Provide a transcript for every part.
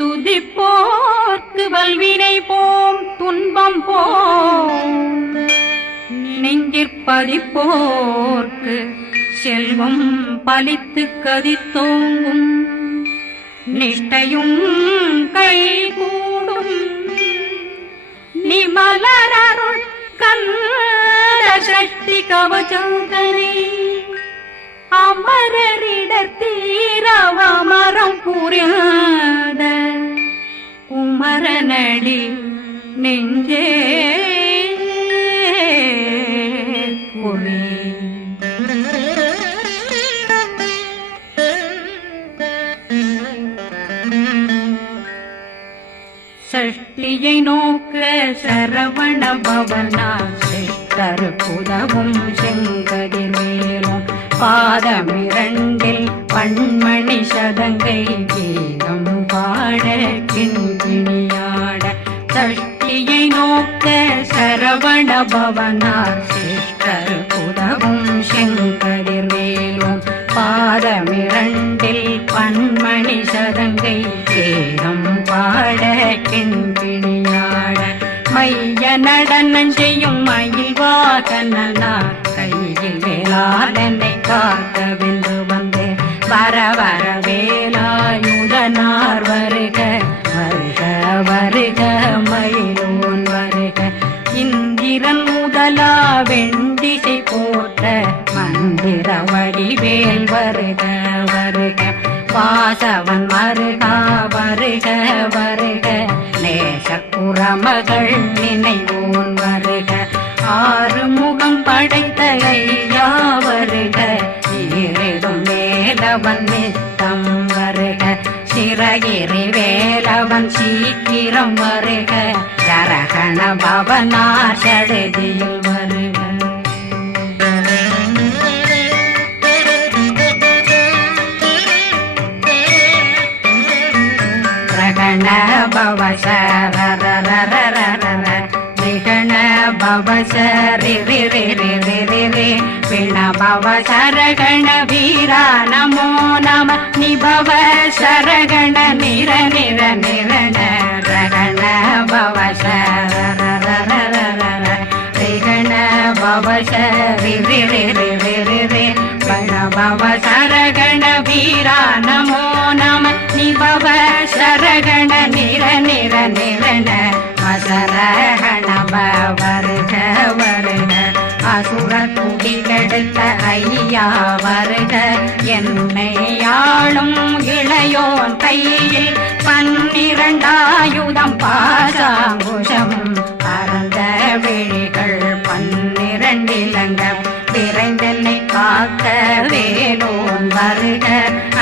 துதிப்போர்க்கு வல்வினை போம் துன்பம் போம் நெஞ்சிற்பதிப்போர்க்கு செல்வம் பலித்து கதித்தோங்கும் நிஷ்டையும் கை கூடும் நிமலரருள் கந்த சக்தி கவச்சந்தனை அமரரிடத்தீரவமரம் புரியாத குமரனடி நெஞ்சே புரி சஷ்டியை நோக்க சரவண பவனா சிஷ்டர் புதவும் செங்கதிர் மேலும் பாதமிரண்டில் பண்மணி சதங்கை கீதம் பாட கிண்கிணியாட சஷ்டியை நோக்க சரவண பவனா சிஷ்டர் புதவும் செங்கதிர் மேலும் பாதமிரண்டில் பண்மணி சதங்கை கீதம் பாட கிண்கிணியாட மைய நடனம் செய்யும் மயில் வாகனார் கையில் வேளாளனை காக்கவென்று வந்து வர வர வேலாயுதனார் வருக வருக வருக மயிலோன் வருக இந்திரன் முதலா வெண்டிசை போற்ற மந்திர வடிவேல் வருக வருக வாசவன் மருகா வருக வருக நேசக்குறமகள் நினைவோன் வருக ஆறு முகம் படைத்த ஐயா வருக ஈரிடும் வேலவன் நித்தம் வருக சிறகிரி வேலவன் சீக்கிரம் வருக சரகண பவனார் சடுதியில் வருக ரகண பவ சரண பவ சரி பிண பவ சரகண வீரா நமோ நம நிபவ சரகண நிர நிர நிரண ரகண பவ சரண பவ சரி பிண பவ சரகண வீரா நமோ நம நிபவ சரகண நிர நிர நிரண மசரகண வருக வருக அசுர குடி கெடுத்த ஐயா வருக என்னை ஆளும் இளையோன் கையில் 12 பாசாங்குஷம் பரந்த விழிகள் 12 இலங்க விரைந்தென்னை காக்க வேலோன் வருக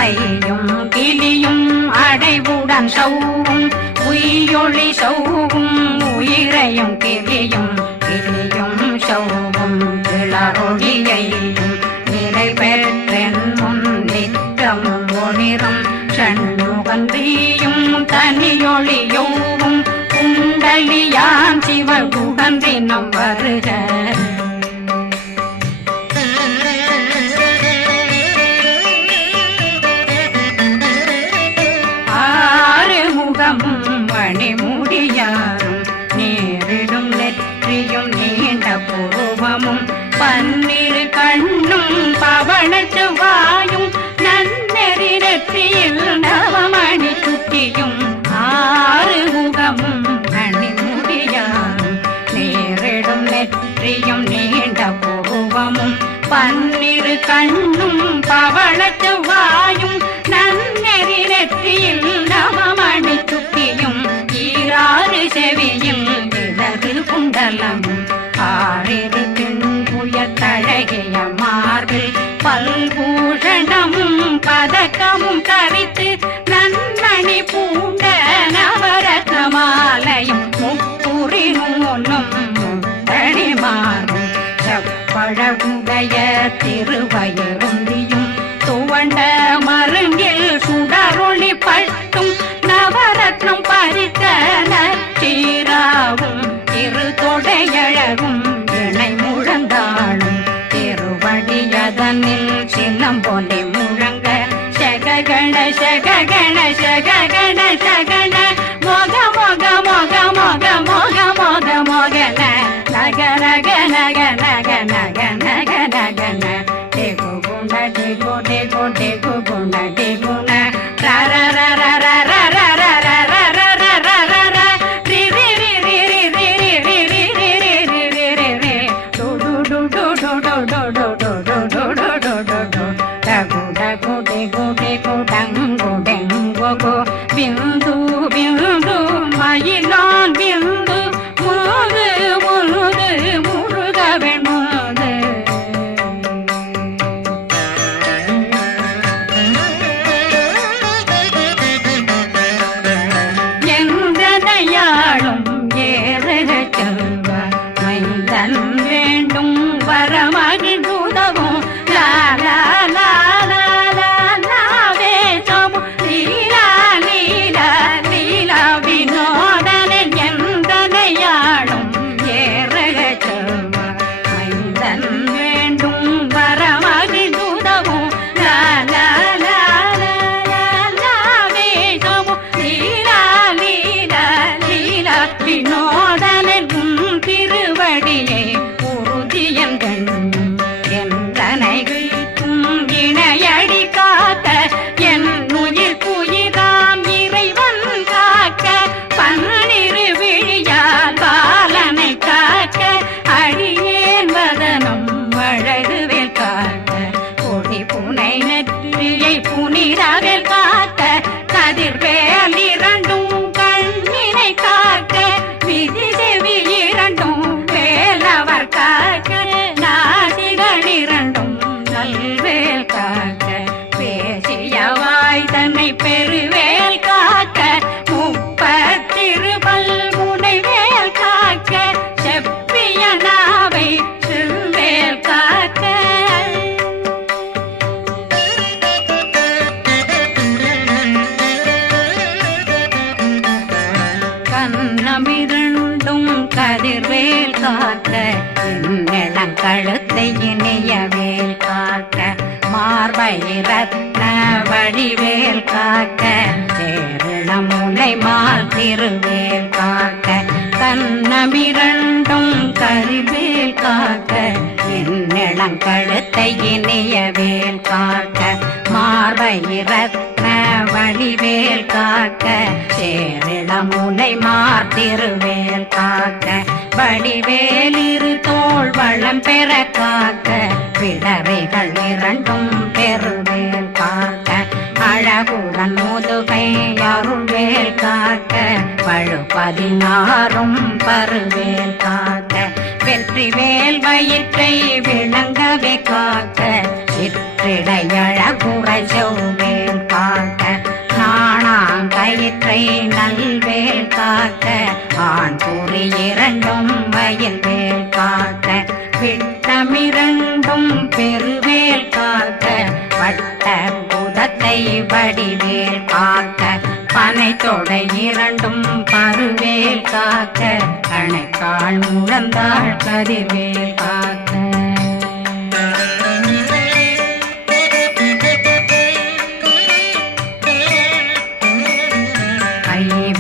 ஐயும் கிளியும் அடைவுடன் சௌவும் உயிரொளி சௌவும் உயிரையும் கிளியும் கிளியும் சௌவும் கிளரொளியையும் நிறைவேற்றென் முன் நிற்றமும் ஒளிரும் ஷண்முகந்தியும் தனியொளியோவும் குண்டலியான் சிவகுகந்தினம் வருக மணிமுடியாரும் நேரிடும் நெற்றியும் நீண்ட புருவமும் 12 கண்ணும் பவனத்து வாயும் நன்னெறி நெற்றியில் நவமணி சுட்டியும் 6 முகமும் மணிமுடியாரும் நேரிடும் நெற்றியும் நீண்ட புருவமும் 12 கண்ணும் பவனத்து வாயும் நன்னெறி நெற்றியில் நவமணி சுட்டியும் 6 செவியும் விலகு குண்டலம் 6 தின்புய தழகிய மார்பில் பல்பூஷணமும் பதக்கமும் தரித்து நன்மணி பூண்ட நவரத்ன மாலையும் முப்புரி நூலும் தனிமாறும் செப்பழகுடைய திருவயருந்தியும் துவண்ட மருங்கில் சுடரொளி பட்டும் நவரத்னம் பறித்த நச்சீராவும் திருத்தொடையழகும் இணை முழந்தாளும் திருவடியதனில் சின்னம் போலே முழங்க சககண சககண சககண சகன மொக மொக மொக மொக மொக மொக மொகன நக நக நக நக நக நக நகன டேகு குண்ட டேகு டேகு டேகு குண்ட டேகுன ர ர ர ர ர ர ர ர ர ர ர ர ர ர ரி ரி ரி ரி ரி ரி ரி ரி ரி ரி ரி ரி ரி ரி டு டு டு டு டு டு டு டு டு டு டு டு டு டு டகு டகு டேகு டேகு டங்கு டெங்கு கு பிந்து பிந்து மயிலான் பிந்து முழுது முழுது முழுகவன் முழுது எந்தனையாளும் ஏறுக செல்வ மைந்தன் வேண்டும் வரமகிழ்ந்துதவும் லாலா லாலா லாலா வேசமும் லீலா லீலா லீலா வினோதனன் எந்தனையாளும் ஏறுக செல்வ மைந்தன் வேண்டும் வரமகிழ்ந்துதவும் லாலா லாலா லாலா வேசமும் லீலா லீலா லீலா வினோதனன் உன் திருவடியை உறுதியங்கள் என்றனைகளுக்கும் இணையடி காக்க என் உயிர் குயிராம் இறைவன் காக்க பன்னிரு விழியால் பாலனை காக்க அடியேன் வதனம் அழகுவேல் காக்க கொடி புனை நெற்றியை புனிதவேல் காக்க கதிர்வேல் இரண்டும் கண்ணினை காக்க விதி செவி இரண்டும் வேலவர் காக்க நாசிகள் இரண்டும் நல்வேல் காக்க பேசியவாய் தன்னை பெருவேல் காக்க முப்பத்திருபல் முனைவேல் காக்க செப்பிய நாவை செல்வேல் காக்க கண்ணமிரண்டும் கதிர்வேல் காக்க இளங்கழுத்தை இணையவேல் காக்க மார்பை ரத்ன வடிவேல் காக்க சேரண முனை மால் திருவேல் காக்க கண்ணமிரண்டும் கதிர்வேல் காக்க இளங்கழுத்தை இணையவேல் காக்க மார்பை ரத்ன வடிவேல் காக்க சேரிள முனை மார்த்திருவேல் காக்க வடிவேல் இரு தோள் வளம் பெற காக்க பிடரைகள் இரண்டும் பெருவேல் காக்க அழகுடன் முதுகை அருள்வேல் காக்க பழு 16 பருவேல் காக்க வெற்றிவேல் வயிற்றை விளங்கவே காக்க சிற்றிடையழகுறை செவ்வேல் காக்க நாணாங்கயிற்றை நல்வேல் காக்க ஆண் குறி இரண்டும் வயல்வேல் காக்க விட்டமிரண்டும் பெருவேல் காக்க வட்ட புதத்தை வடிவேல் காக்க பனை தொடை இரண்டும் பருவேல் காக்க கணைக்கால் முழந்தாள் கதிர்வேல் காக்க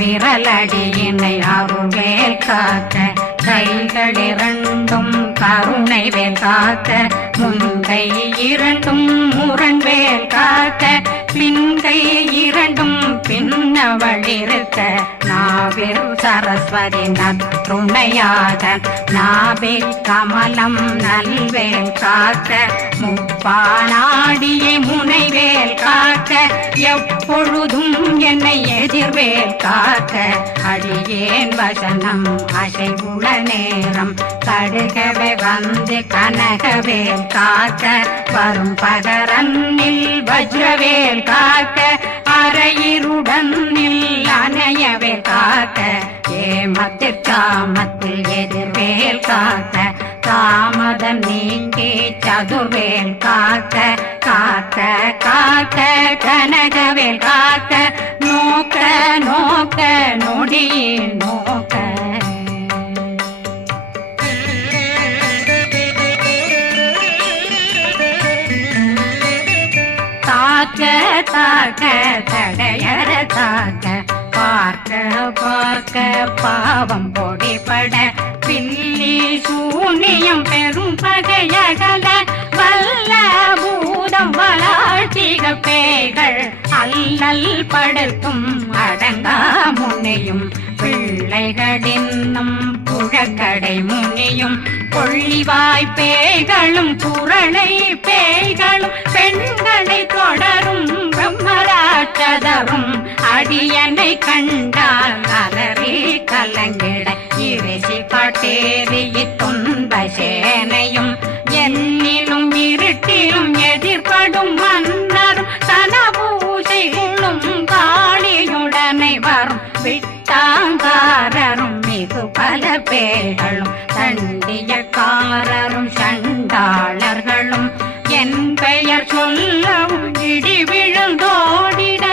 விரலடியினை அருள்வேல் காக்க கைகள் இரண்டும் கருணை வேல் காக்க முன்கை இரண்டும் முரண்வேல் காக்க பின்கை இரண்டும் பின்னவளிருக்க நாவில் சரஸ்வதி நற்றுணையாக நாபி கமலம் நல்வேல் காக்க முப்பானாடியை முனைவேல் காக்க எப்பொழுதும் என்னை எதிர்வேல் காக்க அடியேன் வசனம் அசைவுள நேரம் கடுகவே வந்து கனகவேல் காக்க வரும் பகரன்னில் வஜ்ரவேல் காக்க அரையிருடன் அணையவே காக்க ஏமத்திற்காமத்தில் எதிர்வேல் காக்க தாமதம் நீக்கி சதுர்வேல் காக்க காக்க காக்க கனகவேல் காக்க நோக்க நோக்க நொடியில் நோக்க தாக்க தாக்க தடையற தாக்க பார்க்க பார்க்க பாவம் பொடிபட பில்லி சூனியம் பெரும் பகையகல வல்ல பூதம் வளாழ்த்திகள் பேய்கள் அல்லல் படுத்தும் அடங்கா முனையும் பிள்ளைகளின்னும் புழக்கடை முனியும் கொள்ளிவாய் பேய்களும் குரளை பேய்களும் பெண்களை தொடரும் பிரம்மராட்சதரும் அடியனை கண்டால் அலறி கலங்கிட இரிசி காட்டேறி துன்ப சேனையும் என்னிலும் இருட்டிலும் எதிர்படும் மன்னரும் தனபூசைகளும் காளியுடனை வரும் விட்டாங்காரரும் மிகு பல பேர்களும் தண்டியக்காரரும் சண்டாளர்களும் என் பெயர் சொல்லவும் இடி விழுந்தோடிட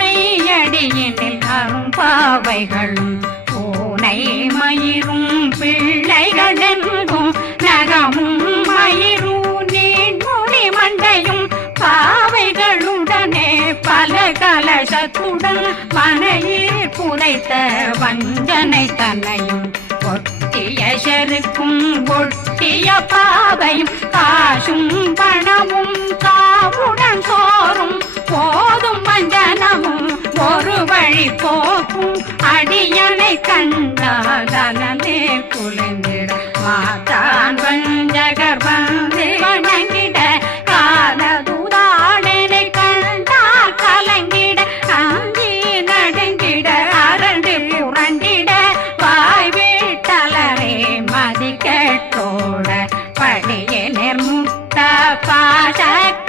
ஆனையடியினில் அரும்பாவைகளும் பூனை மயிரும் பிள்ளைகளெங்கும் நகமும் மயிரும் நீண்மொழி மண்டையும் பாவைகளுடனே பல கலசத்துடன் மனையில் புதைத்த வஞ்சனை தன்னையும் ஒட்டிய செருக்கும் ஒட்டிய பாவையும் காசும் பணமும் காவுடன் சோறும் போதும் வஞ்சனமும் ஒரு வழி போக்கும் அடியனை கண்டாதனே குளிர்ந்திட மாதான் வஞ்சகர் வந்து வணங்கிட காலதுதாடனை கண்டால் கலங்கிட அஞ்சி நடுங்கிட அரண்டு புரண்டிட வாய் வீட்டலரே மதி கேட்டோட படியே நிர்முட்ட பாச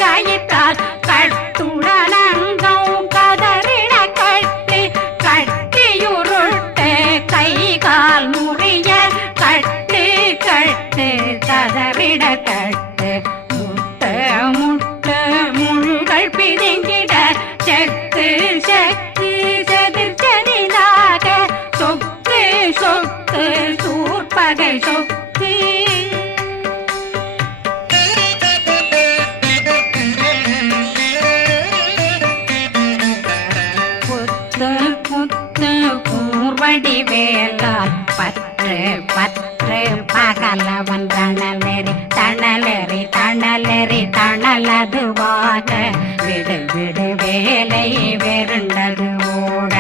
கயிற்றால் கட்டுடனங்கும் கதறிட கட்டி கட்டியுருட்டு கை கால் முறிய கட்டு கட்டு கதறிட கட்டு முட்டு முட்டு முள்கள் பிதுங்கிட செக்கு செக்கு செதிர் செதிலாக சொக்கு சொக்கு சூர்பகை சொக்கு புத்து புத்து கூர்வடி வேலால் பற்று பற்று பகலவன் தணலெறி தணலெறி தணலெறி தணலதுவாக விடு விடு வேலை வெருண்டது ஓட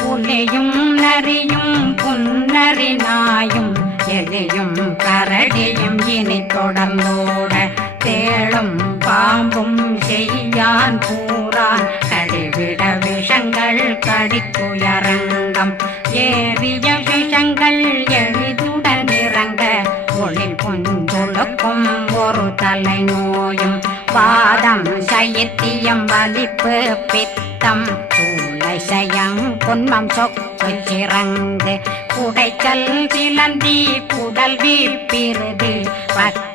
புலியும் நரியும் புன்னரி நாயும் எலியும் கரடியும் இனி தொடர்ந்தோட தேளும் பாம்பும் செய்யான் பூரான் கடிவிட விஷங்கள் கடித்துயரங்கம் ஏறிய விஷங்கள் எளிதுடன் இறங்க ஒளில் புஞ்சுழுக்கும் ஒரு தலை நோயும் வாதம் சைத்தியம் வலிப்பு பித்தம் சூளை சயம் பொன்மம் சொக்கு சிறங்கு குடைச்சல் சிலந்தி குடல் வீப்பிருதி பக்க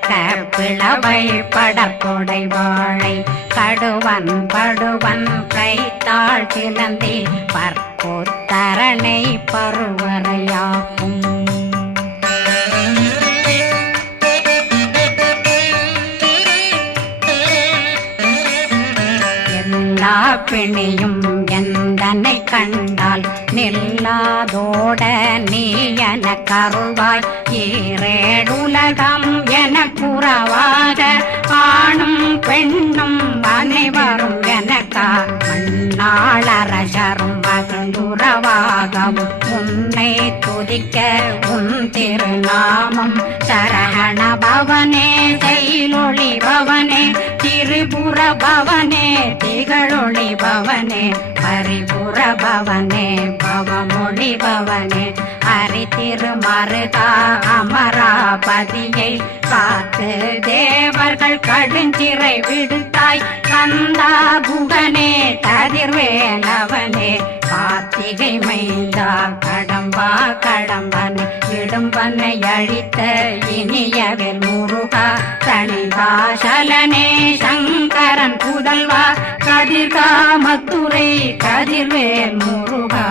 பிளவை படற்கொடை வாழை கடுவன் படுவன் கைத்தாள் சிலந்தி பற்புத்தரணை பருவரையாக்கும் எல்லா பிணியும் எந்தனை கண்டால் நில்லாதோட நீ என கருள்வாய் ஈரேடுலகம் என குறவாக ஆணும் பெண்ணும் அனைவரும் எனக்கா மண்ணாளரசரும் மகிழ்ந்துறவாகவும் உன்னை துதிக்க உன் திருநாமம் சரகண பவனே செயலொளி பவனே திரிபுர பவனே திகழொளி பவனே ஹரிபுர பவனே பவமொழி பவனே ஹரி திருமருகா அமராபதியை காத்து தேவர்கள் கடுஞ்சிறை விடுத்தாய் கந்தா குகனே கதிர்வேலவனே கார்த்திகை மைந்தா கடம்பா கடம்பனை இடும்பனை அழித்த இனியவேல் முருகா தனிகாசலனே சங்கரன் புதல்வா கதிர்காமத்துரை கதிர்வேல் முருகா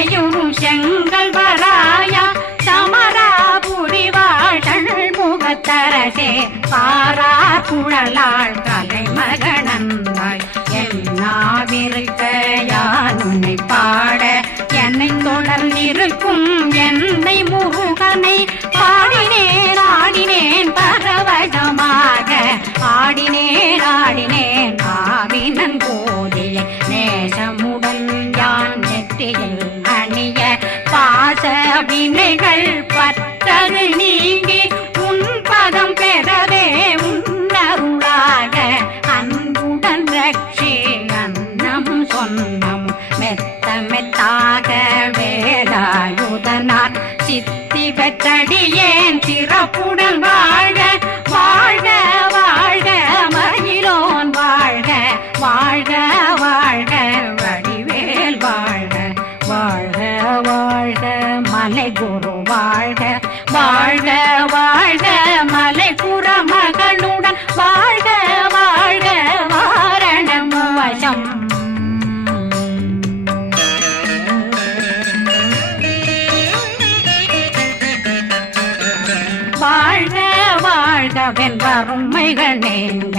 மலையுறும் செங்கல் வராயா சமராபுரி வாழல் முகத்தரசே பாரா குழலாள் கலை மகனந்தாய் என்னாவிருக்க யானுனை பாட என்னை தொடர்ந்திருக்கும் என்னை முருகனை பாடினேன் ஆடினேன் பரவசமாக ஆடினேன் ஆடினேன் ஆவினன் போதிய நேசமுடன் யான் நெற்றியில் அணிய பாச வினைகள் பற்றது நீங்கி உன் பதம் பெறவே உன்னருளாக அன்புடன் ரட்சி அன்னம் சொன்னம் மெத்த மெத்தாக வேலாயுதனார் சித்தி பெற்றடியேன் சிறப்புடன் வாழ வாழ்க வாழ்க மயிலோன் வாழ்க வாழ்க வாழ்க வடிவேல் வாழ்க வாழ்க வாழ்க மலை குரு வாழ்க வாழ்க வாழ்க மலை குறமகனுடன் வாழ்க வாழ்க வாரணம் வசம் வாழ்க வாழ்கவென் வறுமைகள் நீங்க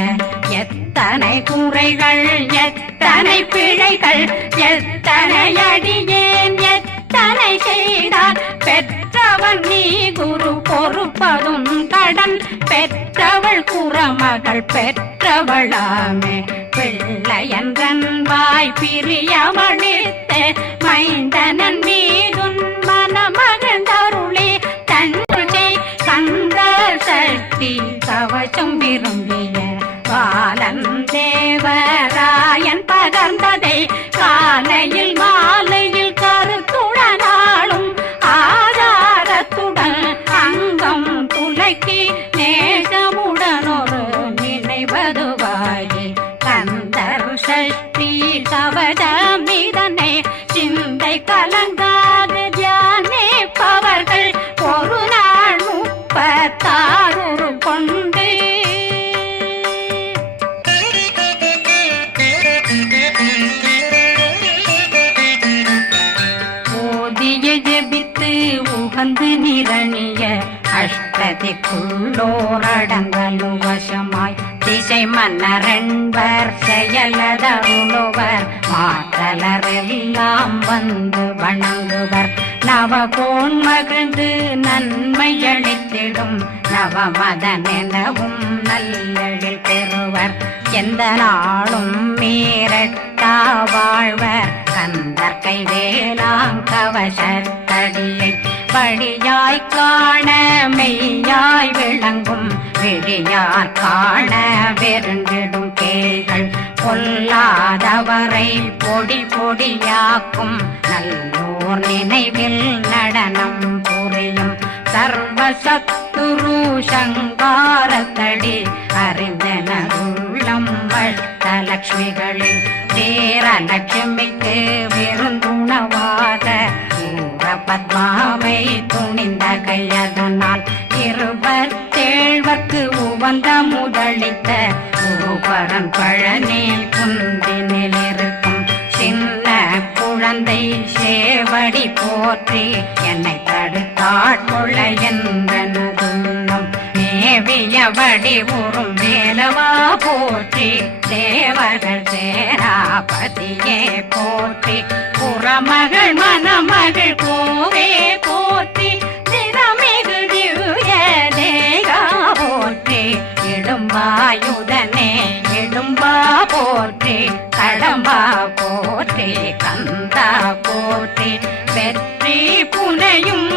எத்தனை குறைகள் எத்தனை பிழைகள் எத்தனை அடியேன் எத்தனை செய்தார் பெற்றவன் நீ குரு பொறுப்பதும் கடன் பெற்றவள் குறமகள் பெற்றவளாமே பிள்ளையன்றன் வாய் பிரியமளித்த மைந்தனன் மீதுன் மனமகந்தருளே தன்னை கந்த சக்தி கவசம் விரும்பிய பாலன் தேவராயன் பகர்ந்ததை காலையில் மாலையில் கருத்துடனாலும் ஆதாரத்துடன் அங்கம் துளக்கி நேசமுடனொரு நினைவதுவாகி கந்தர் சக்தி கவசமிதனை சிந்தை கலங்காது தியானிப்பவர்கள் ஒரு நாள் 36 கொண்டு ஓதிய ஜெபித்து உகந்து நிரணிய அஷ்டதிக்குள்ளோரடங்கலும் வசமாய் திசை மன்னரென்பர் செயலதருளுவர் மாற்றலரெல்லாம் வந்து வணங்குவர் நவகோன் மகிழ்ந்து நன்மையளித்திடும் நவமதனெனவும் நல்லெழில் பெறுவர் எந்த நாளும் மீறட்டா வாழ்வர் கந்தற்கை வேளாங்கவசத்தடியை படியாய் காண மெய்யாய் விளங்கும் விழியார் காண வெருண்டிடும் கேள்கள் பொல்லாதவரை பொடி பொடியாக்கும் நல்லோர் நினைவில் நடனம் புரியும் சர்வசத்துரு சங்காரத்தடி அறிந்தனருள்ளம் வட்டலட்சுமிகளில் வீரலட்சுமிக்கு விருந்துணவாத பத்மாவை துணிந்த கையதனால் 27 உவந்த முதலித்த உருபரன் பழனி குந்தினில் இருக்கும் சின்ன குழந்தை சேவடி போற்றி என்னை தடுத்தாட்கொள்ள என்றனதுள்ளம் மேவியபடி உறும் வேலவா போற்றி தேவர்கள் சேராபதியே போற்றி புறமகள் மணமகள் கோவே போற்றி தினமிகு திவ்ய தேகா போற்றி இடும்பாயுதனே இடும்பா போற்றி கடம்பா போற்றி கந்தா போற்றி வெற்றி புனையும்